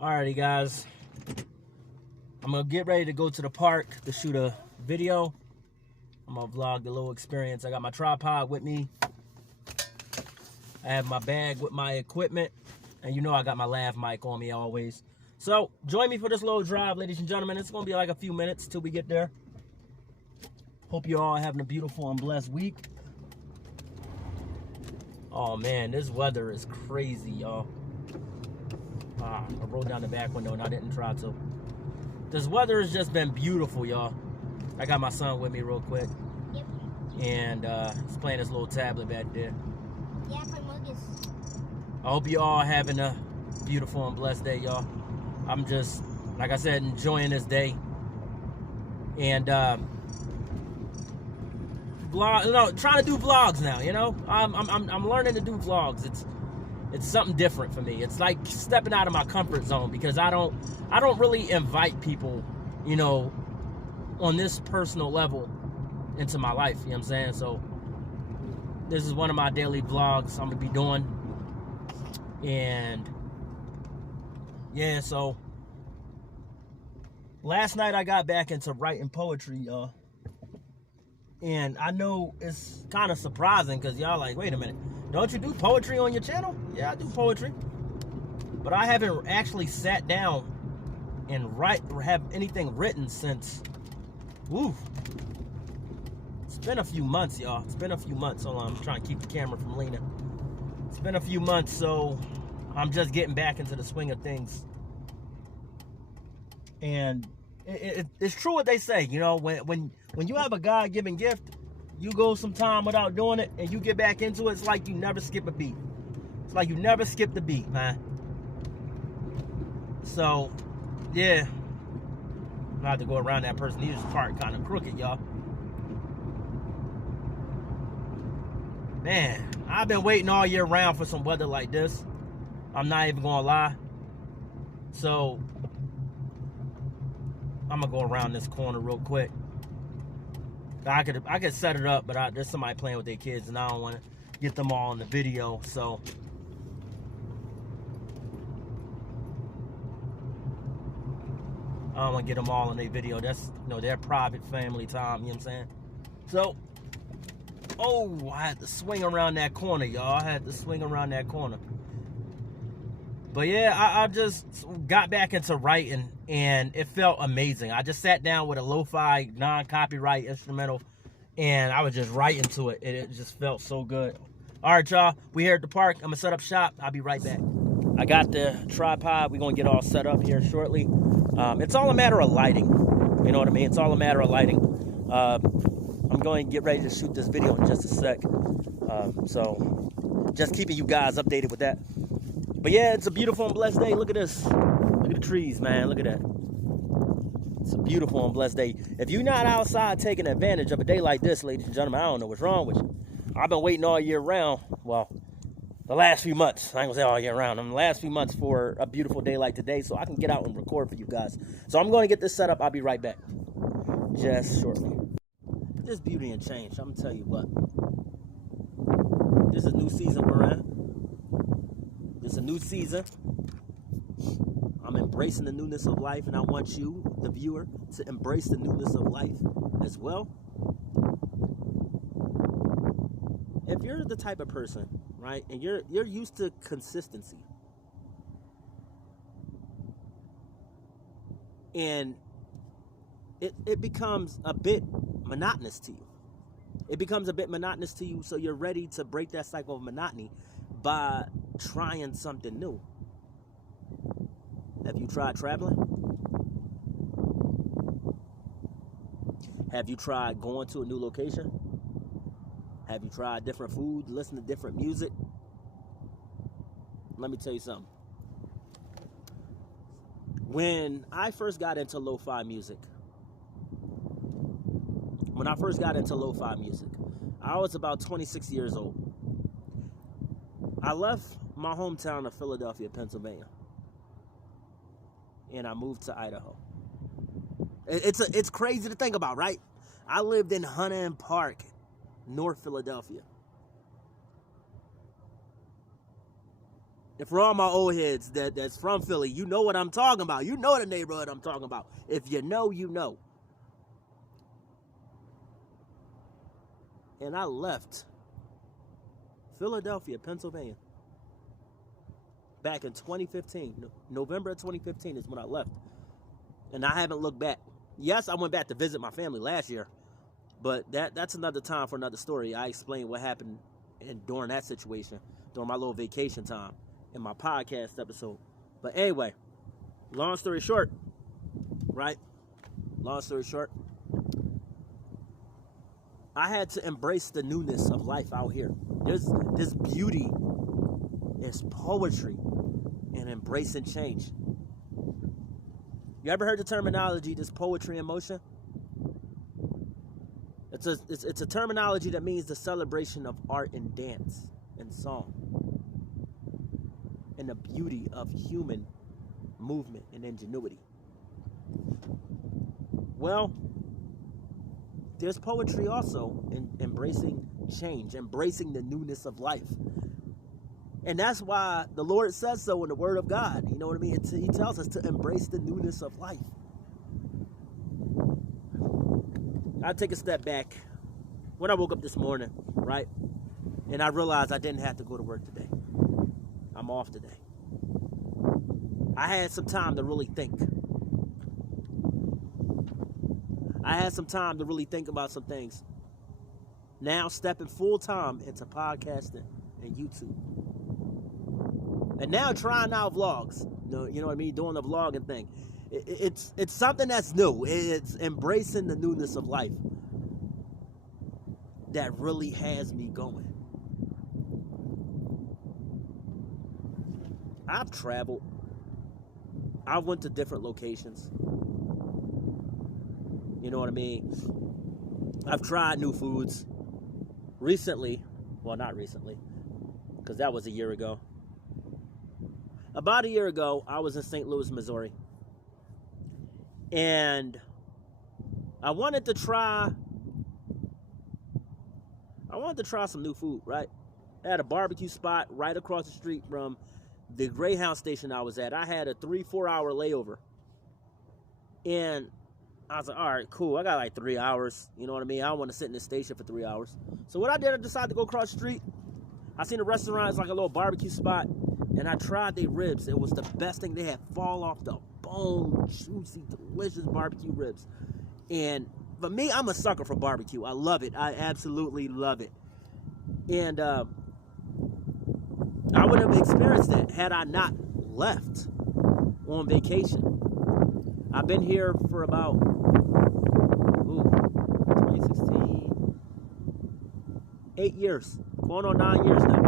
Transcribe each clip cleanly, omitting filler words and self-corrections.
Alrighty, guys. I'm gonna get ready to go to the park to shoot a video. I'm gonna vlog the little experience. I got my tripod with me. I have my bag with my equipment. And you know I got my lav mic on me always. So, join me for this little drive, ladies and gentlemen. It's gonna be like a few minutes till we get there. Hope you're all having a beautiful and blessed week. Oh man, this weather is crazy, y'all. I rolled down the back window and I didn't try to. This weather has just been beautiful, y'all. I got my son with me real quick. Yep. And he's playing his little tablet back there. Yeah, play Mugus. I hope you all having a beautiful and blessed day, y'all. I'm just, like I said, enjoying this day. And trying to do vlogs now, you know? I'm learning to do vlogs. It's something different for me. It's like stepping out of my comfort zone because I don't really invite people, you know, on this personal level into my life, you know what I'm saying? So this is one of my daily vlogs I'm gonna be doing. And yeah, so last night I got back into writing poetry, y'all. And I know it's kind of surprising because y'all like, wait a minute, don't you do poetry on your channel? Yeah, I do poetry. But I haven't actually sat down and write or have anything written since, it's been a few months, y'all. It's been a few months. Hold on, I'm trying to keep the camera from leaning. It's been a few months, so I'm just getting back into the swing of things. And it's true what they say, you know, when you have a God-given gift, you go some time without doing it, and you get back into it, it's like you never skip a beat. It's like you never skip the beat, man. So, yeah. I'm about to go around that person. He's part kind of crooked, y'all. Man, I've been waiting all year round for some weather like this. I'm not even gonna lie. So, I'm gonna go around this corner real quick. I could set it up, but there's somebody playing with their kids, and I don't want to get them all in the video. So I don't want to get them all in their video. That's, you know, their private family time. You know what I'm saying? So, I had to swing around that corner, y'all. I had to swing around that corner. But yeah, I just got back into writing, and it felt amazing. I just sat down with a lo-fi, non-copyright instrumental, and I was just writing to it, and it just felt so good. All right, y'all, we here at the park. I'm gonna set up shop. I'll be right back. I got the tripod. We're gonna get all set up here shortly. It's all a matter of lighting. You know what I mean? It's all a matter of lighting. I'm going to get ready to shoot this video in just a sec. So just keeping you guys updated with that. But yeah, it's a beautiful and blessed day. Look at this. Look at the trees, man. Look at that. It's a beautiful and blessed day. If you're not outside taking advantage of a day like this, ladies and gentlemen, I don't know what's wrong with you. I've been waiting all year round. Well, the last few months. I ain't gonna say all year round. The last few months for a beautiful day like today so I can get out and record for you guys. So I'm going to get this set up. I'll be right back. Just shortly. This beauty and change. I'm gonna tell you what. This is a new season we're in. It's a new season. I'm embracing the newness of life, and I want you, the viewer, to embrace the newness of life as well. If you're the type of person, right, and you're used to consistency, and it becomes a bit monotonous to you. It becomes a bit monotonous to you, so you're ready to break that cycle of monotony by trying something new. Have you tried traveling? Have you tried going to a new location? Have you tried different food, listen to different music? Let me tell you something. When I first got into lo-fi music, I was about 26 years old. I left my hometown of Philadelphia, Pennsylvania, and I moved to Idaho. It's crazy to think about, right? I lived in Huntington Park, North Philadelphia. And for all my old heads that's from Philly, you know what I'm talking about. You know the neighborhood I'm talking about. If you know, you know. And I left Philadelphia, Pennsylvania, back in 2015. November of 2015 is when I left. And I haven't looked back. Yes, I went back to visit my family last year, but that's another time for another story. I explained what happened during that situation, during my little vacation time in my podcast episode. But anyway, long story short, right? Long story short, I had to embrace the newness of life out here. There's beauty, there's poetry, and embracing change. You ever heard the terminology, this poetry in motion? It's a terminology that means the celebration of art and dance and song, and the beauty of human movement and ingenuity. Well, there's poetry also in embracing change, embracing the newness of life. And that's why the Lord says so in the Word of God. You know what I mean? He tells us to embrace the newness of life. I take a step back. When I woke up this morning, right? And I realized I didn't have to go to work today. I'm off today. I had some time to really think. I had some time to really think about some things. Now stepping full time into podcasting and YouTube. And now trying out vlogs. You know what I mean? Doing the vlogging thing. It's something that's new. It's embracing the newness of life that really has me going. I've traveled. I went to different locations. You know what I mean? I've tried new foods. Recently, well, not recently, because that was a year ago. About a year ago, I was in St. Louis, Missouri. And I wanted to try some new food, right? I had a barbecue spot right across the street from the Greyhound station I was at. I had a 3-4 hour layover. And I was like, all right, cool. I got like 3 hours. You know what I mean? I don't want to sit in this station for 3 hours. So what I did, I decided to go across the street. I seen a restaurant. It's like a little barbecue spot. And I tried their ribs. It was the best thing. They had fall off the bone, juicy, delicious barbecue ribs. And for me, I'm a sucker for barbecue. I love it. I absolutely love it. And I wouldn't have experienced that had I not left on vacation. I've been here for about 2016, 8 years, going on 9 years now.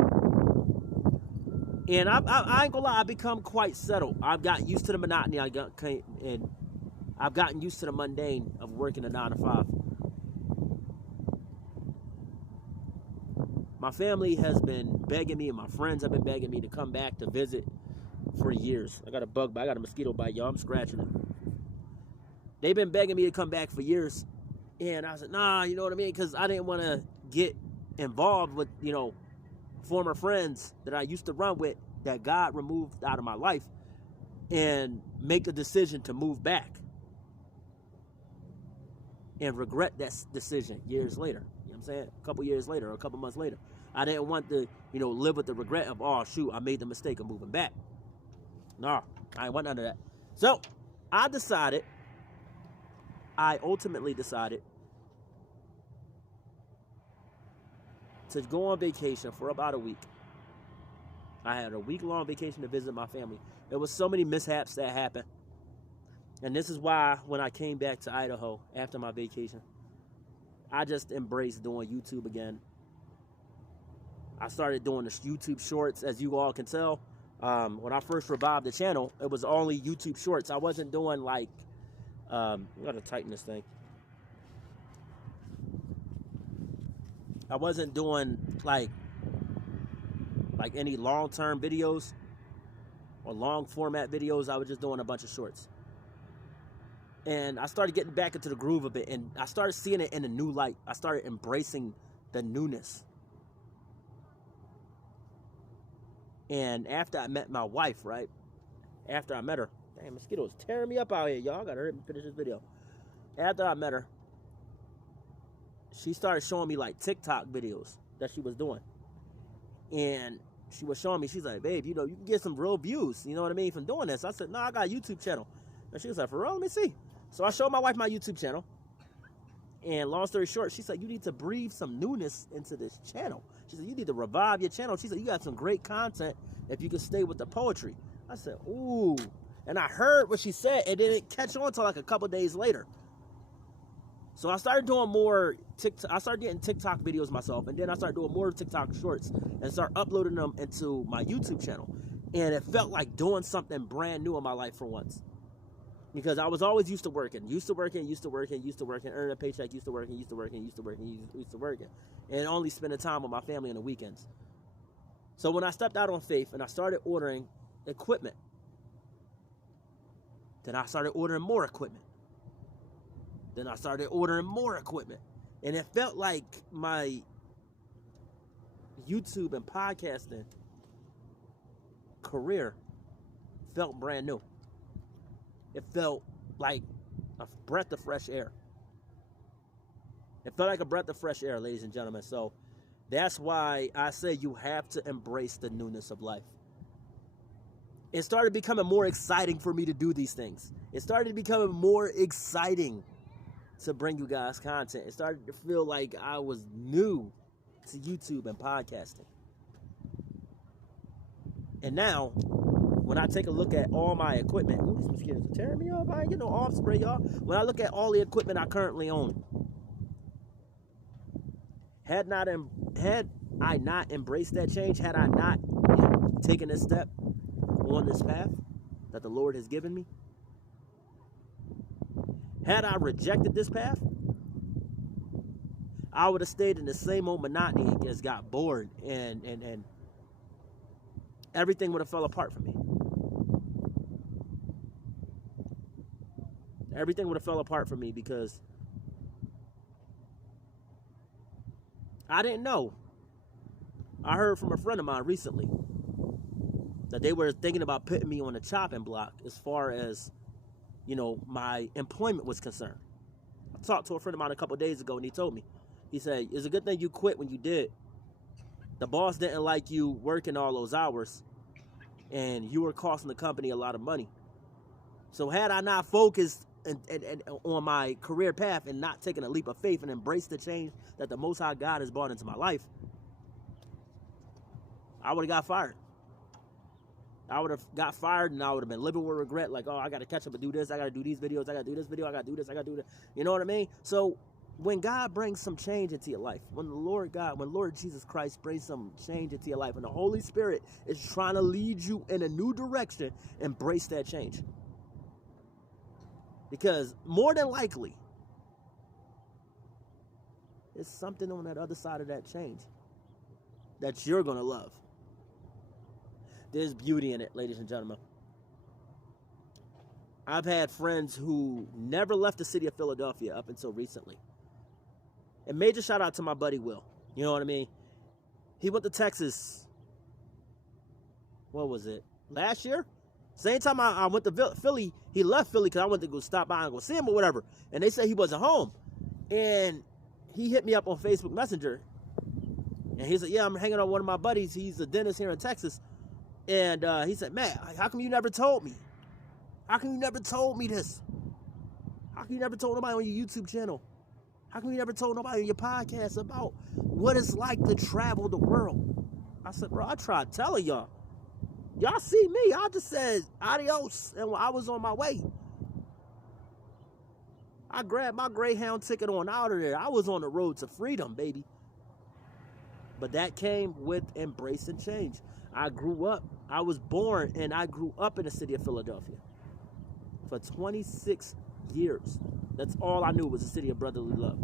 And I ain't gonna lie, I've become quite settled. I've gotten used to the monotony. I've gotten used to the mundane of working a 9 to 5. My family has been begging me, and my friends have been begging me to come back to visit for years. I got a bug bite, I got a mosquito bite, y'all. I'm scratching it. They've been begging me to come back for years. And I said, nah, you know what I mean? Because I didn't want to get involved with, former friends that I used to run with that God removed out of my life and make a decision to move back and regret that decision years later. You know what I'm saying? A couple years later or a couple months later. I didn't want to, live with the regret of, oh, shoot, I made the mistake of moving back. No, I ain't want none of that. So I ultimately decided to go on vacation for about a week. I had a week-long vacation to visit my family. There was so many mishaps that happened. And this is why when I came back to Idaho after my vacation, I just embraced doing YouTube again. I started doing the YouTube shorts, as you all can tell. When I first revived the channel, it was only YouTube shorts. I wasn't doing like, I gotta tighten this thing. I wasn't doing like any long-term videos or long format videos. I was just doing a bunch of shorts. And I started getting back into the groove of it, and I started seeing it in a new light. I started embracing the newness. And after I met my wife, right? After I met her, damn, mosquitoes tearing me up out here, y'all. Gotta hurry finish this video. After I met her, she started showing me like TikTok videos that she was doing. And she was showing me, she's like, babe, you know, you can get some real views, you know what I mean, from doing this. I said, no, I got a YouTube channel. And she was like, for real? Let me see. So I showed my wife my YouTube channel. And long story short, she said, you need to breathe some newness into this channel. She said, you need to revive your channel. She said, you got some great content if you can stay with the poetry. I said, ooh. And I heard what she said, and didn't catch on until like a couple days later. So I started doing more TikTok. I started getting TikTok videos myself, and then I started doing more TikTok shorts and start uploading them into my YouTube channel. And it felt like doing something brand new in my life for once. Because I was always used to working, earning a paycheck, used to working, and only spending time with my family on the weekends. So when I stepped out on faith and I started ordering equipment, then I started ordering more equipment. Then I started ordering more equipment. And it felt like my YouTube and podcasting career felt brand new. It felt like a breath of fresh air. It felt like a breath of fresh air, ladies and gentlemen. So that's why I say you have to embrace the newness of life. It started becoming more exciting for me to do these things. It started becoming more exciting to bring you guys content. It started to feel like I was new to YouTube and podcasting. And now, when I take a look at all my equipment, ooh, these mosquitoes are tearing me up. I ain't get no arm spray, y'all. When I look at all the equipment I currently own, had I not embraced that change, had I not taken this step on this path that the Lord has given me, had I rejected this path, I would have stayed in the same old monotony and just got bored, and everything would have fell apart for me. Everything would have fell apart for me because I didn't know. I heard from a friend of mine recently that they were thinking about putting me on the chopping block as far as, you know, my employment was concerned. I talked to a friend of mine a couple days ago, and he told me, he said, it's a good thing you quit when you did. The boss didn't like you working all those hours, and you were costing the company a lot of money. So had I not focused and on my career path and not taken a leap of faith and embraced the change that the Most High God has brought into my life, I would have got fired. I would have got fired, and I would have been living with regret, like, oh, I got to catch up and do this, I got to do these videos, I got to do this video, I got to do this, I got to do that. You know what I mean? So when God brings some change into your life, when Lord Jesus Christ brings some change into your life, and the Holy Spirit is trying to lead you in a new direction, embrace that change. Because more than likely, there's something on that other side of that change that you're going to love. There's beauty in it, ladies and gentlemen. I've had friends who never left the city of Philadelphia up until recently. And major shout out to my buddy Will. You know what I mean? He went to Texas, what was it, last year? Same time I went to Philly, he left Philly because I went to go stop by and go see him or whatever. And they said he wasn't home. And he hit me up on Facebook Messenger. And he said, yeah, I'm hanging out with one of my buddies. He's a dentist here in Texas. And he said, man, how come you never told me? How come you never told me this? How come you never told nobody on your YouTube channel? How come you never told nobody on your podcast about what it's like to travel the world? I said, bro, I tried telling y'all. Y'all see me. I just said adios, and I was on my way. I grabbed my Greyhound ticket on out of there. I was on the road to freedom, baby. But that came with embracing change. I grew up. I was born and I grew up in the city of Philadelphia for 26 years. That's all I knew was the city of brotherly love.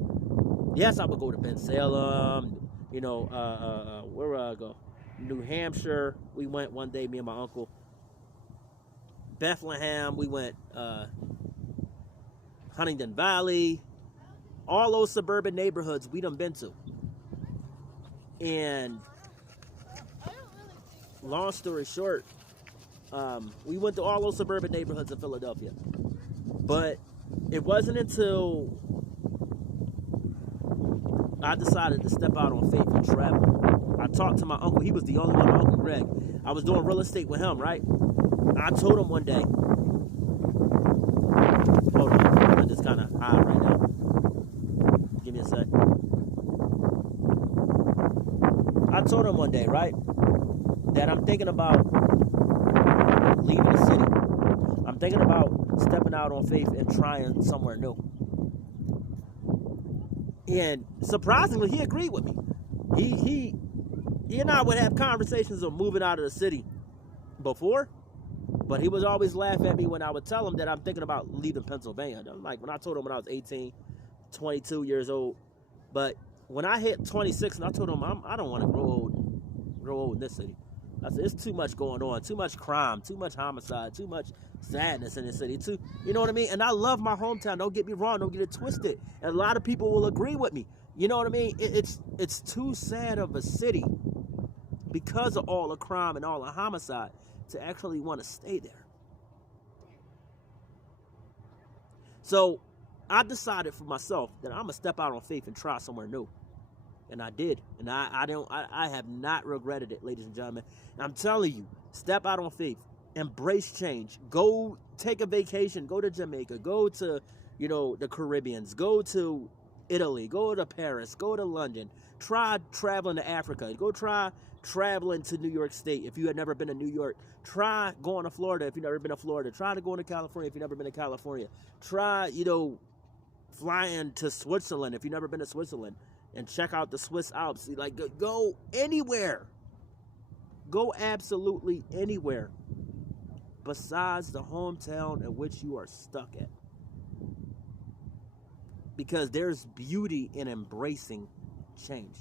Yes, I would go to Ben Salem, you know, where would I go? New Hampshire, we went one day, me and my uncle. Bethlehem, we went Huntingdon Valley. All those suburban neighborhoods we done been to. And long story short, we went to all those suburban neighborhoods of Philadelphia. But it wasn't until I decided to step out on faith and travel. I talked to my uncle. He was the only one, my Uncle Greg. I was doing real estate with him, right? I told him one day, hold on, it's kind of high right now. Give me a sec. I told him one day, right, that I'm thinking about leaving the city. I'm thinking about stepping out on faith and trying somewhere new. And surprisingly, he agreed with me. He and I would have conversations of moving out of the city before, but he would always laugh at me when I would tell him that I'm thinking about leaving Pennsylvania. I'm like, when I told him when I was 18, 22 years old. But when I hit 26, and I told him I don't want to grow old in this city. I said, it's too much going on, too much crime, too much homicide, too much sadness in this city, too. You know what I mean? And I love my hometown. Don't get me wrong. Don't get it twisted. And a lot of people will agree with me. You know what I mean? It's too sad of a city because of all the crime and all the homicide to actually want to stay there. So I decided for myself that I'm going to step out on faith and try somewhere new. And I did. And I have not regretted it, ladies and gentlemen. And I'm telling you, step out on faith. Embrace change. Go take a vacation. Go to Jamaica. Go to, the Caribbeans. Go to Italy. Go to Paris. Go to London. Try traveling to Africa. Go try traveling to New York State if you had never been to New York. Try going to Florida if you've never been to Florida. Try to go to California if you've never been to California. Try, flying to Switzerland if you've never been to Switzerland. And check out the Swiss Alps. Like, go anywhere. Go absolutely anywhere besides the hometown in which you are stuck at. Because there's beauty in embracing change.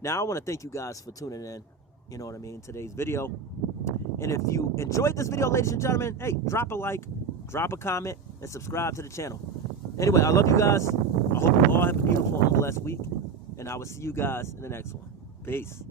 Now, I want to thank you guys for tuning in, you know what I mean, today's video. And if you enjoyed this video, ladies and gentlemen, hey, drop a like, drop a comment, and subscribe to the channel. Anyway, I love you guys. I hope you all have a beautiful and blessed week. And I will see you guys in the next one. Peace.